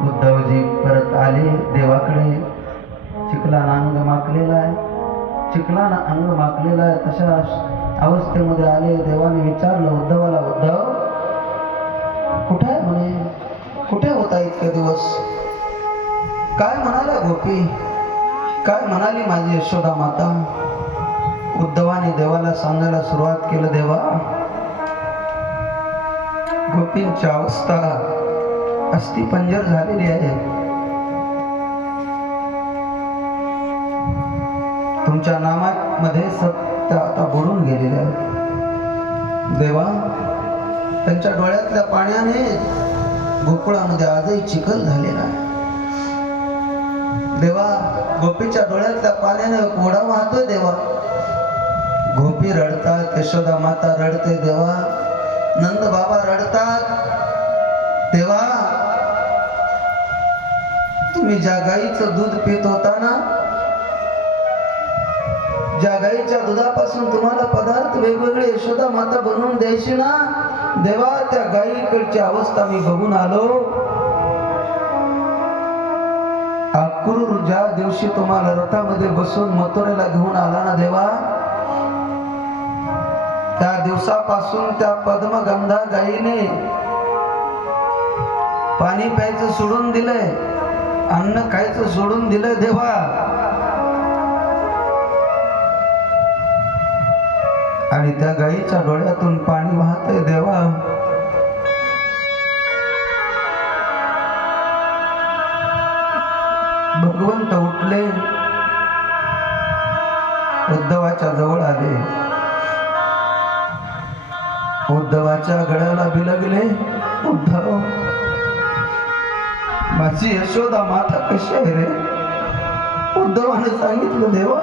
उद्धवजी परत आले देवाकडे चिखलानं अंग माखलेला आहे. चिखलानं अंग माखलेला आहे तशा अवस्थेमध्ये आले. देवाने विचारलं उद्धवाला उद्धव कुठे आहे म्हणे? कुठे होता इतके दिवस? काय म्हणाला गोपी? काय म्हणाली माझी यशोदा माता? उद्धवाने देवाला सांगायला सुरुवात केलं देवा गोपींची अवस्था अस्थिपंजर झालेली आहे. तुमच्या नामामध्ये सत्य आता बुडून गेलेले आहे. देवा त्यांच्या डोळ्यातल्या पाण्याने गोकुळामध्ये आजही चिखल झालेला आहे. देवा गोपीच्या डोळ्यातल्या पाण्याने ओढा वाहतोय देवा. गोपी रडतात यशोदा माता रडते देवा. नंद बाबा रडतात. तेव्हा मी ज्या गाईचं दूध पित होता ना ज्या गाईच्या दुधापासून तुम्हाला पदार्थ वेगवेगळे यशोदा माता बनवून द्यायची ना देवा त्या गाईकडची अवस्था मी बघून आलो. अक्रूर ज्या दिवशी तुम्हाला रथामध्ये बसून मथुरेला घेऊन आला ना देवा त्या दिवसापासून त्या पद्मगंधा गायीने पाणी प्यायचं सोडून दिलंय. अन्न खायचं सोडून दिलंय देवा. आणि त्या गाईच्या डोळ्यातून पाणी वाहतय देवा. भगवंत उठले. उद्धवाच्या जवळ आले. उद्धवाच्या गळ्याला बिलगले उद्धव माझी यशोदा माता कशी आहे रे? उद्धवाने सांगितलं देवा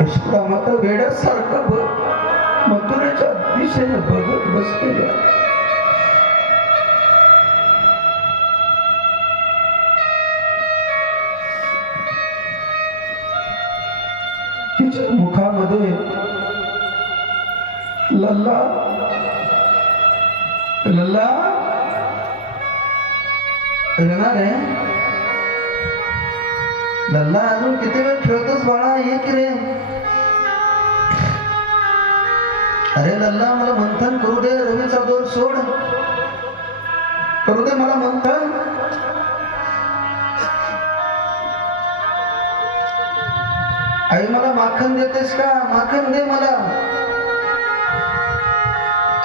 यशोदा माता वेड्यासारखं ब- मथुरेच्या दिशेने बघत बसलेल्या. तिच्या मुखामध्ये लल्ला लल्ला येणार आहे. लल्ला अजून किती वेळ खेळतोस बाळा? ये की रे. अरे लल्ला मला मंथन करू दे. रवीचा दोर सोड. करू दे मला मंथन. आई मला माखन देतेस का? माखन दे मला.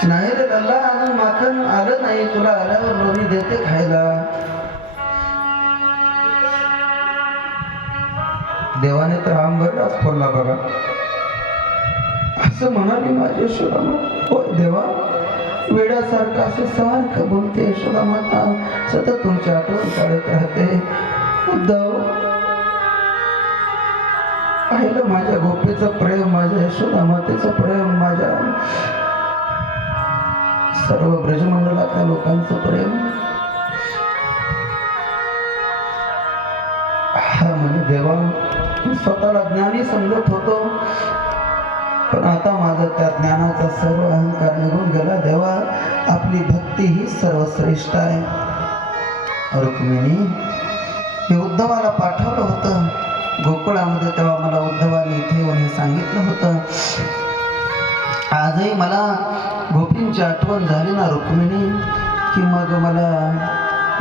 नाही रे लल्ला अजून माखन आलं नाही. तुला आल्यावर रवी देते खायला. देवाने तर आंबरलाच फोडला बघा असं म्हणाले माझी यशोदा होय देवा वेड्यासारखं असं सारखं बोलते यशोदा माता. सतत तुमच्या आठवण काढत राहते. उद्धव पाहिलं माझ्या गोपीचं प्रेम माझ्या यशोदा मातेचं प्रेम माझ्या सर्व ब्रजमंडळातल्या लोकांचं प्रेम. हा म्हणे देवा मी स्वतःला ज्ञानी समजत होतो. पण आता माझा त्या ज्ञानाचा सर्व अहंकार निघून गेला. देवा आपली भक्ती ही सर्वश्रेष्ठ आहे. रुक्मिणी मी उद्धवाला पाठवलं होतं. गोकुळामध्ये तेव्हा मला उद्धवाने इथे येऊन हे सांगितलं होतं. आजही मला गोपींची आठवण झाली ना रुक्मिणी की मग मला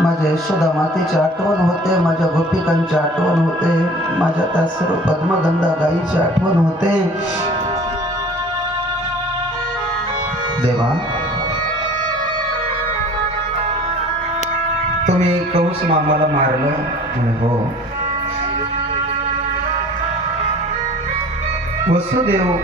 माझ्या यशोदा मातेची आठवण होते माझ्या गोपिकांची आठवण होते माझ्या त्या सर्व पद्मगंधा गायीची आठवण होते. देवा तुम्ही कौस मामाला मारलं? हो. वसुदेव